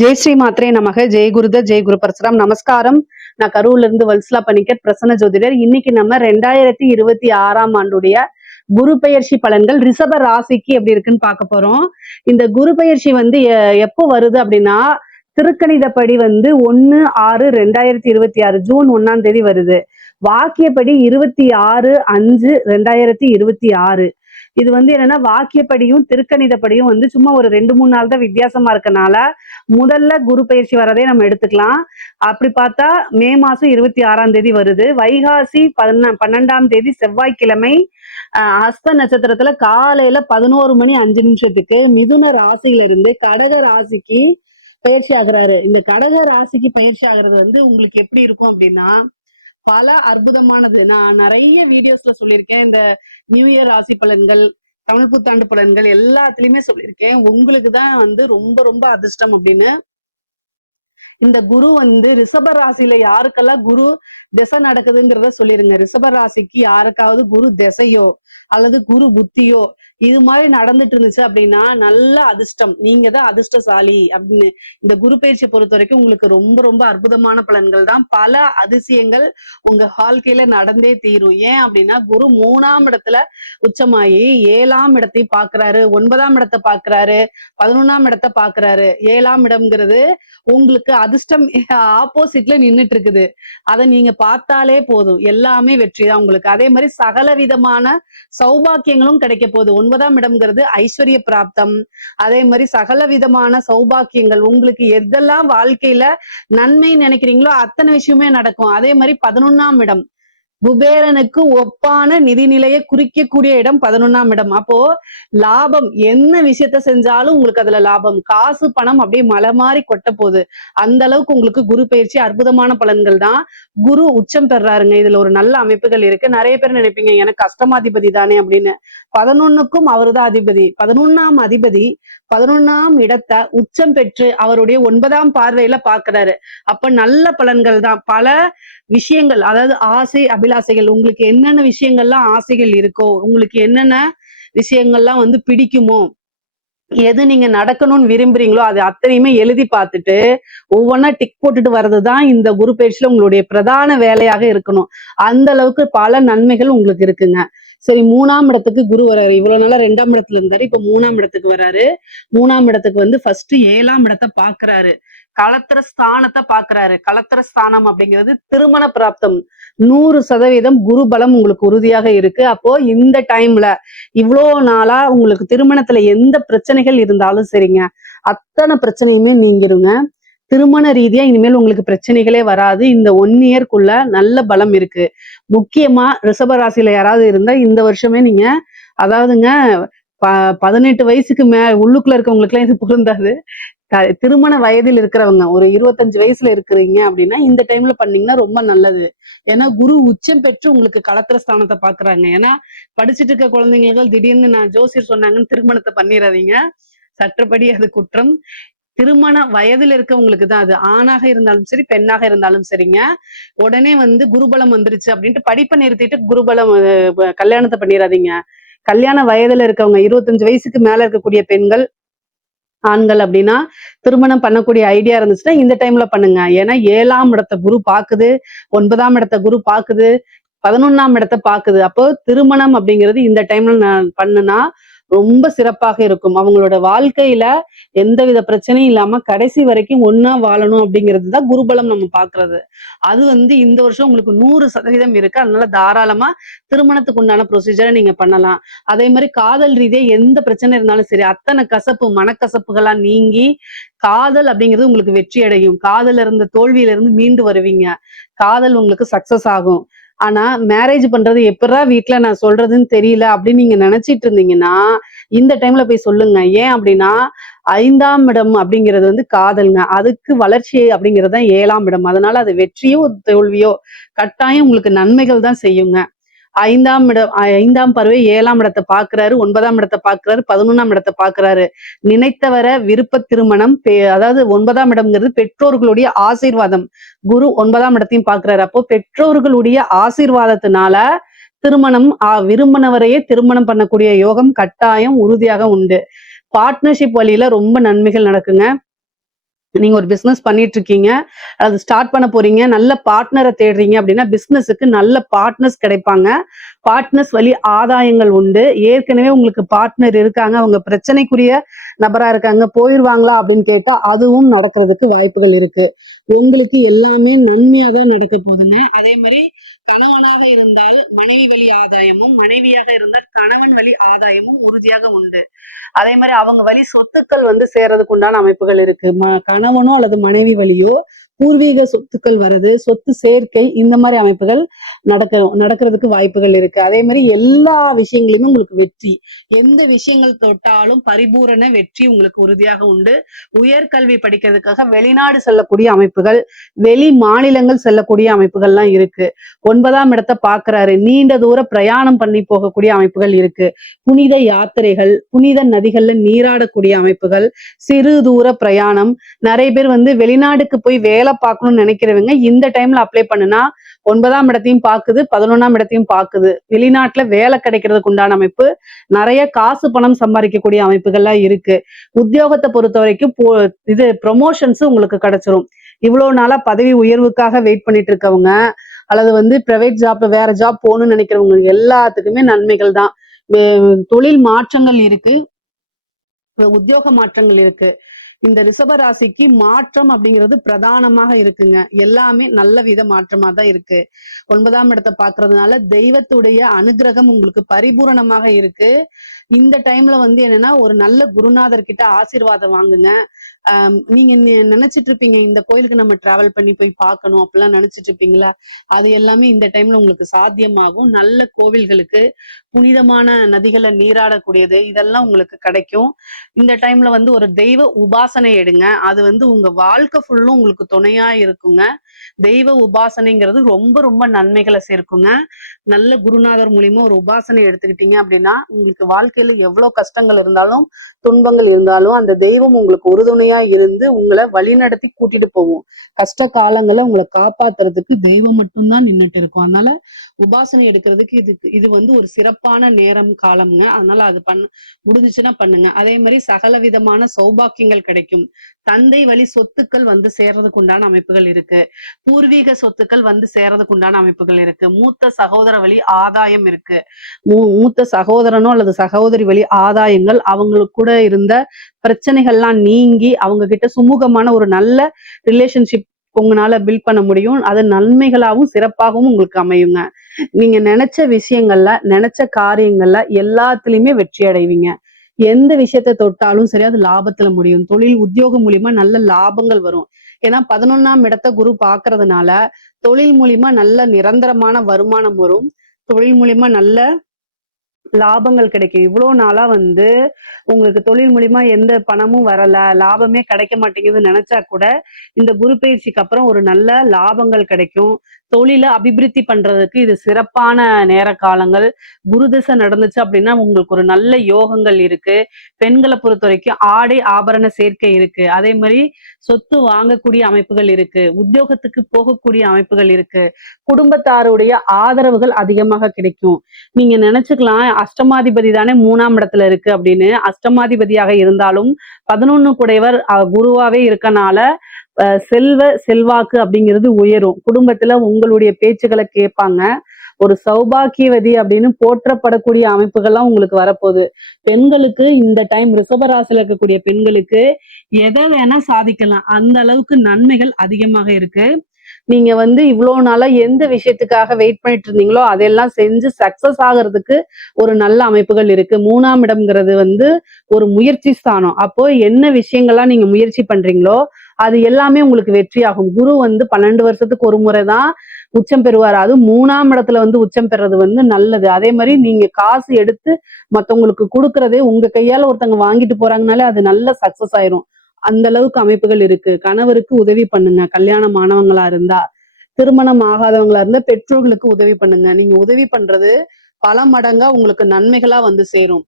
ஜெய் ஸ்ரீ மாத்ரே நமக. ஜெய் குருத ஜெய் குரு பரசுராம். நமஸ்காரம். நான் கரூர்ல இருந்து வல்சலா பணிக்கர், பிரசன்ன ஜோதிடர். இன்னைக்கு நம்ம 2026ஆம் ஆண்டுடைய குரு பெயர்ச்சி பலன்கள் ரிஷப ராசிக்கு எப்படி இருக்குன்னு பார்க்க போறோம். இந்த குரு பெயர்ச்சி வந்து எப்போ வருது அப்படின்னா, திருக்கணிதப்படி வந்து 1/6/2026 ஜூன் 1ஆம் தேதி வருது. வாக்கியப்படி 26/5/2026. இது வந்து என்னன்னா வாக்கியப்படியும் திருக்கணிதப்படியும் வந்து சும்மா ஒரு 2-3 நாள் தான் வித்தியாசமா இருக்கனால முதல்ல குரு பயிற்சி வரதே நம்ம எடுத்துக்கலாம். அப்படி பார்த்தா மே மாசம் 26ஆம் தேதி வருது. வைகாசி 12ஆம் தேதி செவ்வாய்க்கிழமை ஹஸ்த நட்சத்திரத்துல காலையில 11:05 மிதுன ராசியில இருந்து கடக ராசிக்கு பயிற்சி ஆகுறாரு. இந்த கடக ராசிக்கு பயிற்சி ஆகுறது வந்து உங்களுக்கு எப்படி இருக்கும் அப்படின்னா, பல அற்புதமானது. நான் நிறைய வீடியோஸ்ல சொல்லியிருக்கேன். இந்த நியூ இயர் ராசி பலன்கள், தமிழ் புத்தாண்டு பலன்கள் எல்லாத்துலயுமே சொல்லியிருக்கேன். உங்களுக்கு தான் வந்து ரொம்ப ரொம்ப அதிர்ஷ்டம் அப்படின்னு. இந்த குரு வந்து ரிஷப ராசியில யாருக்கெல்லாம் குரு திசை நடக்குதுங்கிறத சொல்லிருங்க. ரிஷப ராசிக்கு யாருக்காவது குரு திசையோ அல்லது குரு புத்தியோ இது மாதிரி நடந்துட்டு இருந்துச்சு அப்படின்னா நல்ல அதிர்ஷ்டம், நீங்க தான் அதிர்ஷ்டசாலி அப்படின்னு. இந்த குரு பயிற்சியை பொறுத்த வரைக்கும் உங்களுக்கு ரொம்ப ரொம்ப அற்புதமான பலன்கள் தான். பல அதிசயங்கள் உங்க வாழ்க்கையில நடந்தே தீரும். ஏன் அப்படின்னா குரு 3ஆம் இடத்துல உச்சமாயி 7ஆம் இடத்தை பாக்குறாரு, 9ஆம் இடத்தை பாக்குறாரு, 11ஆம் இடத்தை பாக்குறாரு. 7ஆம் இடம்ங்கிறது உங்களுக்கு அதிர்ஷ்டம் ஆப்போசிட்ல நின்றுட்டு இருக்குது. அதை நீங்க பார்த்தாலே போதும், எல்லாமே வெற்றி தான் உங்களுக்கு. அதே மாதிரி சகல விதமான சௌபாக்கியங்களும் கிடைக்க போகுது. 9ஆம் இடம்ங்கிறது ஐஸ்வர்ய பிராப்தம். அதே மாதிரி சகல விதமான சௌபாக்கியங்கள் உங்களுக்கு எதெல்லாம் வாழ்க்கையில நன்மை நினைக்கிறீங்களோ அத்தனை விஷயமே நடக்கும். அதே மாதிரி 11ஆம் இடம் குபேரனுக்கு ஒப்பான நிதிநிலையை குறிக்கக்கூடிய இடம் 11ஆம் இடம். அப்போ லாபம், என்ன விஷயத்த செஞ்சாலும் உங்களுக்கு அதுல லாபம், காசு பணம் அப்படியே மலை மாதிரி கொட்ட போகுது. அந்த அளவுக்கு உங்களுக்கு குரு பயிற்சி அற்புதமான பலன்கள் தான். குரு உச்சம் பெறாருங்க. இதுல ஒரு நல்ல அமைப்புகள் இருக்கு. நிறைய பேர் நினைப்பீங்க எனக்கு அஷ்டமாதிபதி தானே அப்படின்னு. 11க்கும் அவருதான் அதிபதி. 11ஆம் அதிபதி 11ஆம் இடத்தை உச்சம் பெற்று அவருடைய 9ஆம் பார்வையில பாக்குறாரு. அப்ப நல்ல பலன்கள் தான். பல விஷயங்கள், அதாவது ஆசை அபிலாசைகள், உங்களுக்கு என்னென்ன விஷயங்கள்லாம் ஆசைகள் இருக்கோ, உங்களுக்கு என்னென்ன விஷயங்கள்லாம் வந்து பிடிக்குமோ, எது நீங்க நடக்கணும்னு விரும்புறீங்களோ அது அத்தனையுமே எழுதி பார்த்துட்டு ஒவ்வொன்னா டிக் போட்டுட்டு வர்றதுதான் இந்த குரு பயிற்சியில உங்களுடைய பிரதான வேலையாக இருக்கணும். அந்த அளவுக்கு பல நன்மைகள் உங்களுக்கு இருக்குங்க. சரி, 3ஆம் இடத்துக்கு குரு வர்றாரு. இவ்வளவு நாளா 2ஆம் இடத்துல இருந்தாரு, இப்ப 3ஆம் இடத்துக்கு வர்றாரு. 3ஆம் இடத்துக்கு வந்து ஃபர்ஸ்ட் 7ஆம் இடத்தை பாக்குறாரு, களத்திர ஸ்தானத்தை பாக்குறாரு. களத்திர ஸ்தானம் அப்படிங்கிறது திருமண பிராப்தம். 100% குரு பலம் உங்களுக்கு உறுதியாக இருக்கு. அப்போ இந்த டைம்ல இவ்வளோ நாளா உங்களுக்கு திருமணத்துல எந்த பிரச்சனைகள் இருந்தாலும் சரிங்க, அத்தனை பிரச்சனையுமே நீங்கிருங்க. திருமண ரீதியா இனிமேல் உங்களுக்கு பிரச்சனைகளே வராது. இந்த 1 இயர்க்குள்ள நல்ல பலம் இருக்கு. முக்கியமா ரிஷபராசியில யாராவது இருந்தா இந்த வருஷமே நீங்க, அதாவதுங்க 18 வயசுக்கு உள்ளுக்குள்ள இருக்கவங்களுக்கு எல்லாம் இது பொருந்தாது. திருமண வயதில் இருக்கிறவங்க ஒரு 25 வயசுல இருக்கிறீங்க அப்படின்னா இந்த டைம்ல பண்ணீங்கன்னா ரொம்ப நல்லது. ஏன்னா குரு உச்சம் பெற்று உங்களுக்கு களத்திர ஸ்தானத்தை பாக்குறாங்க. ஏன்னா படிச்சுட்டு இருக்க குழந்தைங்களுக்கு திடீர்னு நான் ஜோசியர் சொன்னாங்கன்னு திருமணத்தை பண்ணிடாதீங்க. சட்டப்படி அது குற்றம். திருமண வயதுல இருக்கவங்களுக்கு தான் அது. ஆணாக இருந்தாலும் சரி, பெண்ணாக இருந்தாலும் சரிங்க. உடனே வந்து குருபலம் வந்துருச்சு அப்படின்ட்டு படிப்பை நிறுத்திட்டு குருபலம் கல்யாணத்தை பண்ணிடாதீங்க. கல்யாண வயதுல இருக்கவங்க 25 வயசுக்கு மேல இருக்கக்கூடிய பெண்கள், ஆண்கள் அப்படின்னா திருமணம் பண்ணக்கூடிய ஐடியா இருந்துச்சுன்னா இந்த டைம்ல பண்ணுங்க. ஏன்னா 7ஆம் இடத்தை குரு பாக்குது, 9ஆம் இடத்தை குரு பாக்குது, 11ஆம் இடத்தை பாக்குது. அப்போ திருமணம் அப்படிங்கிறது இந்த டைம்ல பண்ணுனா ரொம்ப சிறப்பாக இருக்கும். அவங்களோட வாழ்க்கையில எந்தவித பிரச்சனையும் இல்லாம கடைசி வரைக்கும் ஒன்னா வாழணும் அப்படிங்கிறது தான் குருபலம் நம்ம பாக்குறது. அது வந்து இந்த வருஷம் உங்களுக்கு 100% இருக்கு. அதனால தாராளமா திருமணத்துக்கு உண்டான ப்ரொசீஜரை நீங்க பண்ணலாம். அதே மாதிரி காதல் ரீதியா எந்த பிரச்சனை இருந்தாலும் சரி, அத்தனை கசப்பு மனக்கசப்புகளா நீங்கி காதல் அப்படிங்கிறது உங்களுக்கு வெற்றி அடையும். காதல இருந்த தோல்வியில இருந்து மீண்டு வருவீங்க. காதல் உங்களுக்கு சக்சஸ் ஆகும். ஆனா மேரேஜ் பண்றது எப்படா வீட்டுல நான் சொல்றதுன்னு தெரியல அப்படின்னு நீங்க நினைச்சிட்டு இருந்தீங்கன்னா இந்த டைம்ல போய் சொல்லுங்க. ஏன் அப்படின்னா 5ஆம் இடம் அப்படிங்கிறது வந்து காதல்ங்க. அதுக்கு வளர்ச்சி அப்படிங்கிறது தான் 7ஆம் இடம். அதனால அது வெற்றியோ தோல்வியோ கட்டாயம் உங்களுக்கு நன்மைகள் தான் செய்யுங்க. 5ஆம் பருவை 7ஆம் இடத்தை பாக்குறாரு, 9ஆம் இடத்தை பாக்குறாரு, 11ஆம் இடத்தை பாக்குறாரு. நினைத்தவர விருப்ப திருமணம். அதாவது 9ஆம் இடம்ங்கிறது பெற்றோர்களுடைய ஆசீர்வாதம். குரு 9ஆம் இடத்தையும் பாக்குறாரு. அப்போ பெற்றோர்களுடைய ஆசீர்வாதத்தினால திருமணம், விரும்பினவரையே திருமணம் பண்ணக்கூடிய யோகம் கட்டாயம் உறுதியாக உண்டு. பார்ட்னர்ஷிப் வழியில ரொம்ப நன்மைகள் நடக்குங்க. நீங்க ஒரு பிசினஸ் பண்ணிட்டு இருக்கீங்க, அது ஸ்டார்ட் பண்ண போறீங்க, நல்ல பார்ட்னரை தேடுறீங்க அப்படின்னா பிசினஸுக்கு நல்ல பார்ட்னர்ஸ் கிடைப்பாங்க. பார்ட்னர்ஸ் வழி ஆதாயங்கள் உண்டு. ஏற்கனவே உங்களுக்கு பார்ட்னர் இருக்காங்க, அவங்க பிரச்சனைக்குரிய நபரா இருக்காங்க, போயிருவாங்களா அப்படின்னு கேட்டா அதுவும் நடக்கிறதுக்கு வாய்ப்புகள் இருக்கு. உங்களுக்கு எல்லாமே நன்மையா தான் நடக்க போகுதுங்க. அதே மாதிரி கணவனாக இருந்தால் மனைவி வழி ஆதாயமும், மனைவியாக இருந்தால் கணவன் வழி ஆதாயமும் உறுதியாக உண்டு. அதே மாதிரி அவங்க வழி சொத்துக்கள் வந்து சேர்றதுக்கு உண்டான அமைப்புகள் இருக்கு. கணவனோ அல்லது மனைவி வழியோ பூர்வீக சொத்துக்கள் வர்றது, சொத்து சேர்க்கை, இந்த மாதிரி அமைப்புகள் நடக்கிறதுக்கு வாய்ப்புகள் இருக்கு. அதே மாதிரி எல்லா விஷயங்களுமே உங்களுக்கு வெற்றி. எந்த விஷயங்கள் தொட்டாலும் பரிபூரண வெற்றி உங்களுக்கு உறுதியாக உண்டு. உயர்கல்வி படிக்கிறதுக்காக வெளிநாடு செல்லக்கூடிய அமைப்புகள், வெளி மாநிலங்கள் செல்லக்கூடிய அமைப்புகள்லாம் இருக்கு. 9ஆம் இடத்தை பாக்குறாரு, நீண்ட தூர பிரயாணம் பண்ணி போகக்கூடிய அமைப்புகள் இருக்கு. புனித யாத்திரைகள், புனித நதிகள்ல நீராடக்கூடிய அமைப்புகள், சிறு தூர பிரயாணம். நிறைய பேர் வந்து வெளிநாடுக்கு போய் வேலை பார்க்கணும்னு நினைக்கிறவங்க இந்த டைம்ல அப்ளை பண்ணுனா 9ஆம் இடத்தையும் பாக்குது, 11ஆம் இடத்தையும் பாக்குது. வெளிநாட்டுல வேலை கிடைக்கிறதுக்கு உண்டான அமைப்பு, நிறைய காசு பணம் சம்பாதிக்கக்கூடிய அமைப்புகள்லாம் இருக்கு. உத்தியோகத்தை பொறுத்த வரைக்கும் இது ப்ரொமோஷன்ஸ் உங்களுக்கு கிடைச்சிரும். இவ்வளவு நாளா பதவி உயர்வுக்காக வெயிட் பண்ணிட்டு இருக்கவங்க, அல்லது வந்து பிரைவேட் ஜாப் வேற ஜாப் போகணும்னு நினைக்கிறவங்க எல்லாத்துக்குமே நன்மைகள் தான். தொழில் மாற்றங்கள் இருக்கு, உத்தியோக மாற்றங்கள் இருக்கு. இந்த ரிஷப ராசிக்கு மாற்றம் அப்படிங்கிறது பிரதானமாக இருக்குங்க. எல்லாமே நல்ல வித மாற்றமா தான் இருக்கு. 9ஆம் இடத்தை பாக்குறதுனால தெய்வத்துடைய அனுகிரகம் உங்களுக்கு பரிபூரணமாக இருக்கு. இந்த டைம்ல வந்து என்னன்னா ஒரு நல்ல குருநாதர் கிட்ட ஆசீர்வாதம் வாங்குங்க. நீங்க நினைச்சிட்டு இருப்பீங்க இந்த கோயிலுக்கு நம்ம டிராவல் பண்ணி போய் பார்க்கணும் அப்படிலாம் நினைச்சிட்டு இருப்பீங்களா? அது எல்லாமே இந்த டைம்ல உங்களுக்கு சாத்தியமாகும். நல்ல கோவில்களுக்கு, புனிதமான நதிகளை நீராடக்கூடியது, இதெல்லாம் உங்களுக்கு கிடைக்கும். இந்த டைம்ல வந்து ஒரு தெய்வ உபாசனை எடுங்க. அது வந்து உங்க வாழ்க்கை ஃபுல்லும் உங்களுக்கு துணையா இருக்குங்க. தெய்வ உபாசனைங்கிறது ரொம்ப ரொம்ப நன்மைகளை சேர்க்குங்க. நல்ல குருநாதர் மூலியமா ஒரு உபாசனை எடுத்துக்கிட்டீங்க அப்படின்னா உங்களுக்கு வாழ்க்கையில எவ்வளவு கஷ்டங்கள் இருந்தாலும், துன்பங்கள் இருந்தாலும் அந்த தெய்வம் உங்களுக்கு உறுதுணையா இருந்து உங்களை வழிநடத்தி கூட்டிட்டு போவோம். கஷ்ட காலங்களை உங்களை காப்பாத்துறதுக்கு தெய்வம் மட்டும்தான் நின்னுட்டு இருக்கும். அதனால உபாசனை எடுக்கிறதுக்கு இது வந்து ஒரு சிறப்பான நேரம் காலம்ங்க. அதனால அது முடிஞ்சுச்சுன்னா பண்ணுங்க. அதே மாதிரி சகல விதமான சௌபாக்கியங்கள் கிடைக்கும். தந்தை வழி சொத்துக்கள் வந்து சேர்றதுக்கு உண்டான அமைப்புகள் இருக்கு. பூர்வீக சொத்துக்கள் வந்து சேர்றதுக்கு உண்டான அமைப்புகள் இருக்கு. மூத்த சகோதர வழி ஆதாயம் இருக்கு. மூத்த சகோதரனோ அல்லது சகோதரி வழி ஆதாயங்கள், அவங்களுக்கு கூட இருந்த பிரச்சனைகள்லாம் நீங்கி அவங்க கிட்ட சுமூகமான ஒரு நல்ல ரிலேஷன்ஷிப் உங்களால பில்ட் பண்ண முடியும். அது நன்மைகளாகவும் சிறப்பாகவும் உங்களுக்கு அமையுங்க. நீங்க நினைச்ச விஷயங்கள்ல, நினைச்ச காரியங்கள்ல எல்லாத்துலயுமே வெற்றி அடைவீங்க. எந்த விஷயத்தை தொட்டாலும் சரி அது லாபத்துல முடியும். தொழில் உத்தியோகம் மூலியமா நல்ல லாபங்கள் வரும். ஏன்னா 11ஆம் இடத்தை குரு பாக்குறதுனால தொழில் மூலியமா நல்ல நிரந்தரமான வருமானம் வரும். தொழில் மூலியமா நல்ல லாபங்கள் கிடைக்கும். இவ்வளவு நாளா வந்து உங்களுக்கு தொழில் மூலியமா எந்த பணமும் வரல, லாபமே கிடைக்க மாட்டேங்குதுன்னு நினைச்சா கூட இந்த குரு பயிற்சிக்கு அப்புறம் ஒரு நல்ல லாபங்கள் கிடைக்கும். தொழிலை அபிவிருத்தி பண்றதுக்கு இது சிறப்பான நேர காலங்கள். குரு திசை நடந்துச்சு அப்படின்னா உங்களுக்கு ஒரு நல்ல யோகங்கள் இருக்கு. பெண்களை பொறுத்த வரைக்கும் ஆடை ஆபரண சேர்க்கை இருக்கு. அதே மாதிரி சொத்து வாங்கக்கூடிய அமைப்புகள் இருக்கு. உத்தியோகத்துக்கு போகக்கூடிய அமைப்புகள் இருக்கு. குடும்பத்தாருடைய ஆதரவுகள் அதிகமாக கிடைக்கும். நீங்க நினைச்சுக்கலாம் அஷ்டமாதிபதி தானே 3ஆம் இடத்துல இருக்கு அப்படின்னு. அஷ்டமாதிபதியாக இருந்தாலும் 11 குடையவர் குருவாவே இருக்கனால செல்வ செல்வாக்கு அப்படிங்கிறது உயரும். குடும்பத்துல உங்களுடைய பேச்சுக்களை கேட்பாங்க. ஒரு சௌபாக்கியவதி அப்படின்னு போற்றப்படக்கூடிய அமைப்புகள்லாம் உங்களுக்கு வரப்போகுது. பெண்களுக்கு இந்த டைம் ரிஷபராசில இருக்கக்கூடிய பெண்களுக்கு எதை வேணா சாதிக்கலாம். அந்த அளவுக்கு நன்மைகள் அதிகமாக இருக்கு. நீங்க வந்து இவ்வளவு நாளா எந்த விஷயத்துக்காக வெயிட் பண்ணிட்டு இருந்தீங்களோ அதெல்லாம் செஞ்சு சக்சஸ் ஆகிறதுக்கு ஒரு நல்ல அமைப்புகள் இருக்கு. 3ஆம் இடம்ங்கிறது வந்து ஒரு முயற்சி ஸ்தானம். அப்போ என்ன விஷயங்கள்லாம் நீங்க முயற்சி பண்றீங்களோ அது எல்லாமே உங்களுக்கு வெற்றி ஆகும். குரு வந்து 12 வருஷத்துக்கு ஒரு முறைதான் உச்சம் பெறுவார். அது 3ஆம் இடத்துல வந்து உச்சம் பெறது வந்து நல்லது. அதே மாதிரி நீங்க காசு எடுத்து மத்தவங்களுக்கு கொடுக்கறதே உங்க கையால ஒருத்தவங்க வாங்கிட்டு போறாங்கனாலே அது நல்ல சக்சஸ் ஆயிரும். அந்த அளவுக்கு அமைப்புகள் இருக்கு. கணவருக்கு உதவி பண்ணுங்க. கல்யாணம் ஆனவங்களா இருந்தா, திருமணம் ஆகாதவங்களா இருந்தா பெற்றோர்களுக்கு உதவி பண்ணுங்க. நீங்க உதவி பண்றது பல மடங்கா உங்களுக்கு நன்மைகளா வந்து சேரும்.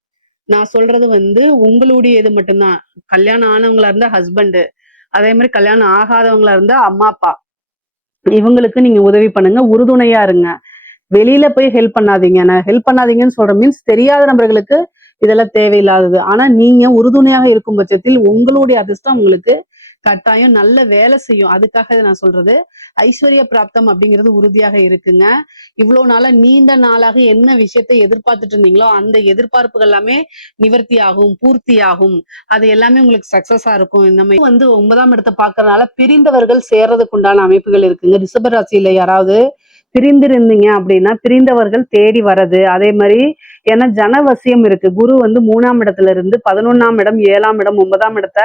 நான் சொல்றது வந்து உங்களுடைய இது மட்டும்தான். கல்யாணம் ஆனவங்களா இருந்தா ஹஸ்பண்ட், அதே மாதிரி கல்யாணம் ஆகாதவங்களா இருந்தா அம்மா அப்பா, இவங்களுக்கு நீங்க உதவி பண்ணுங்க. உறுதுணையா இருங்க. வெளியில போய் ஹெல்ப் பண்ணாதீங்க. நான் ஹெல்ப் பண்ணாதீங்கன்னு சொல்றேன் மீன்ஸ் தெரியாத நபர்களுக்கு இதெல்லாம் தேவையில்லாதது. ஆனா நீங்க உறுதுணையாக இருக்கும் பட்சத்தில் உங்களுடைய அதிர்ஷ்டம் உங்களுக்கு கட்டாயம் நல்ல வேலை செய்யும். அதுக்காக இதை நான் சொல்றது. ஐஸ்வர்ய பிராப்தம் அப்படிங்கிறது உறுதியாக இருக்குங்க. இவ்வளவு நாளா நீண்ட நாளாக என்ன விஷயத்தை எதிர்பார்த்துட்டு இருந்தீங்களோ அந்த எதிர்பார்ப்புகள் எல்லாமே நிவர்த்தி ஆகும், பூர்த்தி ஆகும். அது எல்லாமே உங்களுக்கு சக்சஸா இருக்கும். நம்ம வந்து 9ஆம் இடத்தை பார்க்கறதுனால பிரிந்தவர்கள் சேர்றதுக்கு உண்டான அமைப்புகள் இருக்குங்க. ரிஷப ராசியில யாராவது பிரிந்திருந்தீங்க அப்படின்னா பிரிந்தவர்கள் தேடி வர்றது. அதே மாதிரி ஏன்னா ஜனவசியம் இருக்கு. குரு வந்து 3ஆம் இடத்துல இருந்து 11ஆம் இடம், 7ஆம் இடம், 9ஆம் இடத்தை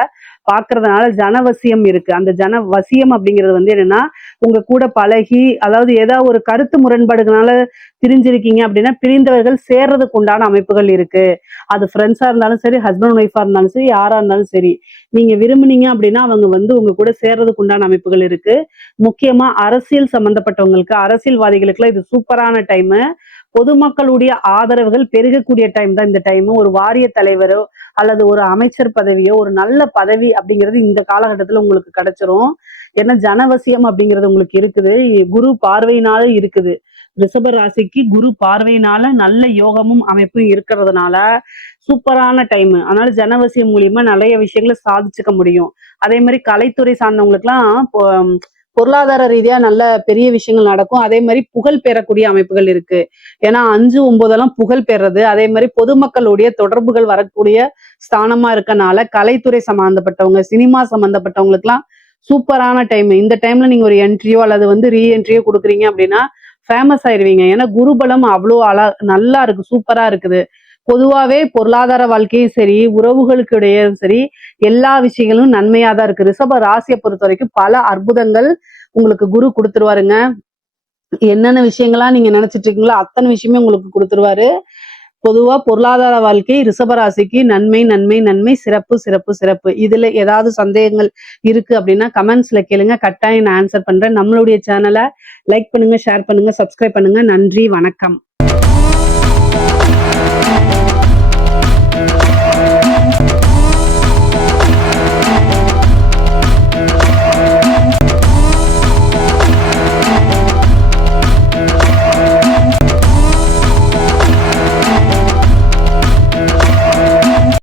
பாக்குறதுனால ஜனவசியம் இருக்கு. அந்த ஜனவசியம் அப்படிங்கிறது வந்து என்னன்னா உங்க கூட பழகி, அதாவது ஏதாவது ஒரு கருத்து முரண்பாடுகளால பிரிஞ்சிருக்கீங்க அப்படின்னா பிரிந்தவர்கள் சேர்றதுக்கு உண்டான அமைப்புகள் இருக்கு. அது ஃப்ரெண்ட்ஸா இருந்தாலும் சரி, ஹஸ்பண்ட் ஒய்ஃபா இருந்தாலும் சரி, யாரா இருந்தாலும் சரி, நீங்க விரும்புனீங்க அப்படின்னா அவங்க வந்து உங்க கூட சேர்றதுக்கு உண்டான அமைப்புகள் இருக்கு. முக்கியமா அரசியல் சம்பந்தப்பட்டவங்களுக்கு, அரசியல்வாதிகளுக்குலாம் இது சூப்பரான டைம். பொதுமக்களுடைய ஆதரவுகள் பெருகக்கூடிய டைம் தான் இந்த டைம். ஒரு வாரிய தலைவரோ அல்லது ஒரு அமைச்சர் பதவியோ, ஒரு நல்ல பதவி அப்படிங்கிறது இந்த காலகட்டத்துல உங்களுக்கு கிடைச்சிரும். ஏன்னா ஜனவசியம் அப்படிங்கிறது உங்களுக்கு இருக்குது. குரு பார்வையினால இருக்குது. ரிஷப ராசிக்கு குரு பார்வையினால நல்ல யோகமும் அமைப்பும் இருக்கிறதுனால சூப்பரான டைம். அதனால ஜனவசியம் மூலியமா நிறைய விஷயங்களை சாதிச்சுக்க முடியும். அதே மாதிரி கலைத்துறை சார்ந்தவங்களுக்கு எல்லாம் பொருளாதார ரீதியா நல்ல பெரிய விஷயங்கள் நடக்கும். அதே மாதிரி புகழ் பெறக்கூடிய அமைப்புகள் இருக்கு. ஏன்னா 5, 9 புகழ் பெறது. அதே மாதிரி பொதுமக்களுடைய தொடர்புகள் வரக்கூடிய ஸ்தானமா இருக்கனால கலைத்துறை சம்பந்தப்பட்டவங்க, சினிமா சம்பந்தப்பட்டவங்களுக்கு எல்லாம் சூப்பரான டைம். இந்த டைம்ல நீங்க ஒரு என்ட்ரியோ அல்லது வந்து ரீஎன்ட்ரியோ கொடுக்குறீங்க அப்படின்னா ஃபேமஸ் ஆயிருவீங்க. ஏன்னா குருபலம் அவ்வளோ நல்லா இருக்கு, சூப்பரா இருக்குது. பொதுவாவே பொருளாதார வாழ்க்கையும் சரி, உறவுகளுக்கு இடையும் சரி, எல்லா விஷயங்களும் நன்மையா தான் இருக்கு. ரிஷப ராசியை பொறுத்த வரைக்கும் பல அற்புதங்கள் உங்களுக்கு குரு கொடுத்துருவாருங்க. என்னென்ன விஷயங்களா நீங்க நினைச்சிட்டு இருக்கீங்களோ அத்தனை விஷயமே உங்களுக்கு கொடுத்துருவாரு. பொதுவா பொருளாதார வாழ்க்கை ரிஷபராசிக்கு நன்மை நன்மை நன்மை, சிறப்பு சிறப்பு சிறப்பு. இதுல ஏதாவது சந்தேகங்கள் இருக்கு அப்படின்னா கமெண்ட்ஸ்ல கேளுங்க, கட்டாயம் நான் ஆன்சர் பண்றேன். நம்மளுடைய சேனலை லைக் பண்ணுங்க, ஷேர் பண்ணுங்க, சப்ஸ்கிரைப் பண்ணுங்க. நன்றி, வணக்கம்.